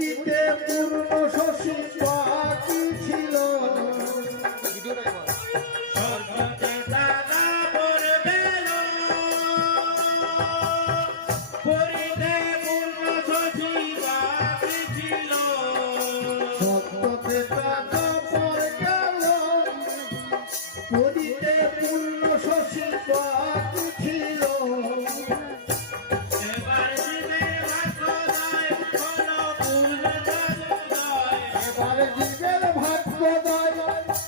পুরীতে পূর্ণ শশী পাখি ছিল স্বর্গতে দাদা পড়বেল পুরীতে পূর্ণ শশী পাখি ছিল স্বর্গতে দাদা পড়ে গেল পুরীতে পূর্ণ শশী পাখি ছিল এবার জীবের ভাগ্যোদয়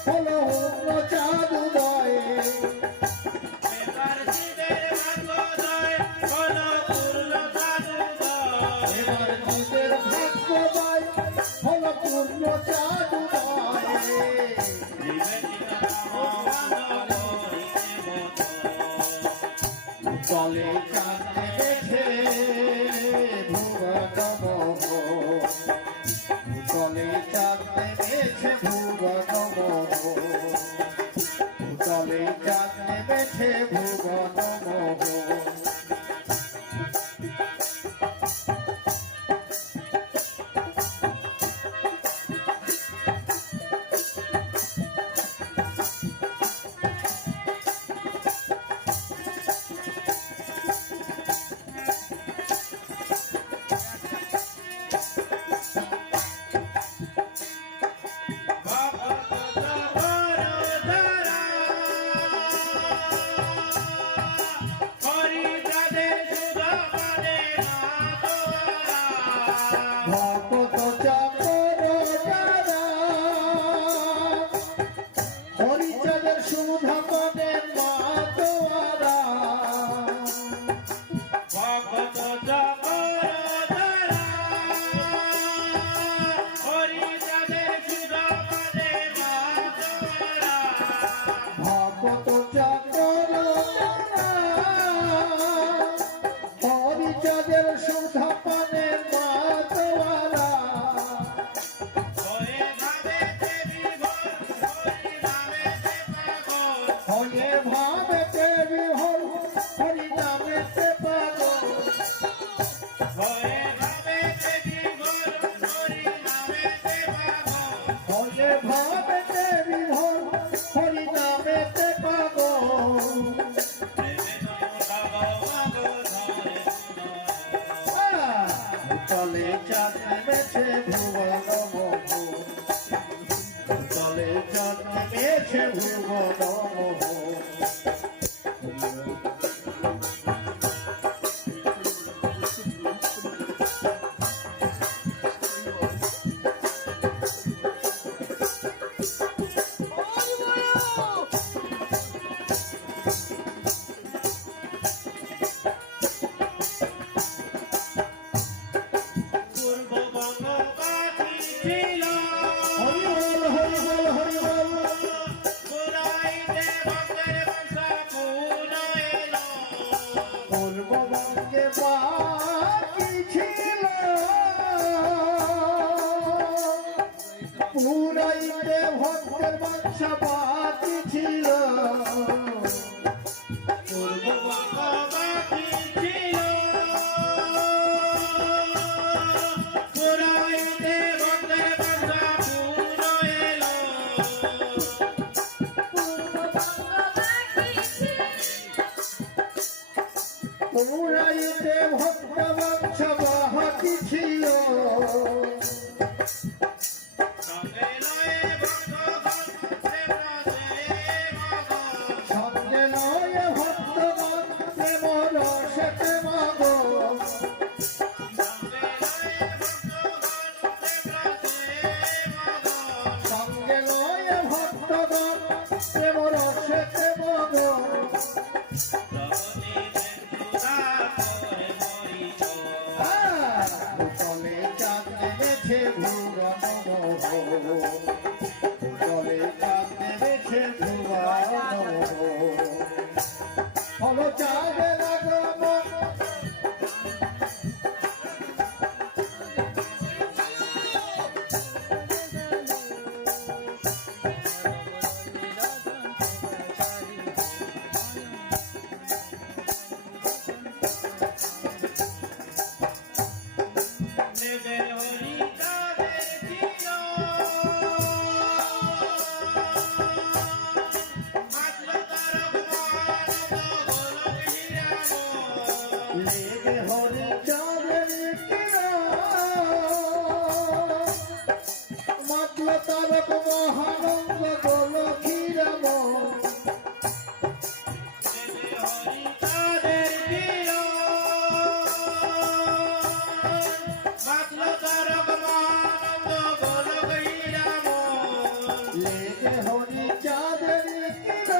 হলো পূর্ণ চাঁদোদয় এবার জীবের ভাগ্যোদয় হলো অন্য চাঁদোদয় এবার জীবের ভাগ্যোদয় হলো পূর্ণ চাঁদোদয় এবার জীবের ভাগ্যোদয় হলো পূর্ণ চাঁদোদয় চলে চাঁদে দেখে ভুবন মোহ চলে চাঁদে দেখে ভুবন মোহ চলে চাঁদে দেখে ভুবন মোহ ভক্ত চাকর যারা হরিচাঁদের সুধা পানে মা তোয়ারা ভক্ত চাকর হরিচাঁদের সুধা পানে মা তোয়ারা হয়ে ভাবেতে বিহল হরি নামেতে পাগল হয়ে ভাবেতে বিহল হরি নামেতে পাগল চলে চাঁদ নেমেছে ভুবন মোহ চলে চাঁদ নেমেছে ভুবন মোহ হরি বল হরি বল হরি বল পূর্ববঙ্গে বাকি ছিল পুরাইতে ভক্তের বাচ্চা বাকি ছিল পুরাইতে ভক্ত বাচ্চা বাকি ছিল সঙ্গে নয় ভক্তগণ প্রেম রসেতে মগ সঙ্গে নয় ভক্তগণ প্রেম রসেতে মগ চলে চাঁদ নেমেছে ভুবন মোহ চলে চাঁদ নেমেছে ভুবন মোহ হলো চাঁদের আগমন হরি লেগে হরি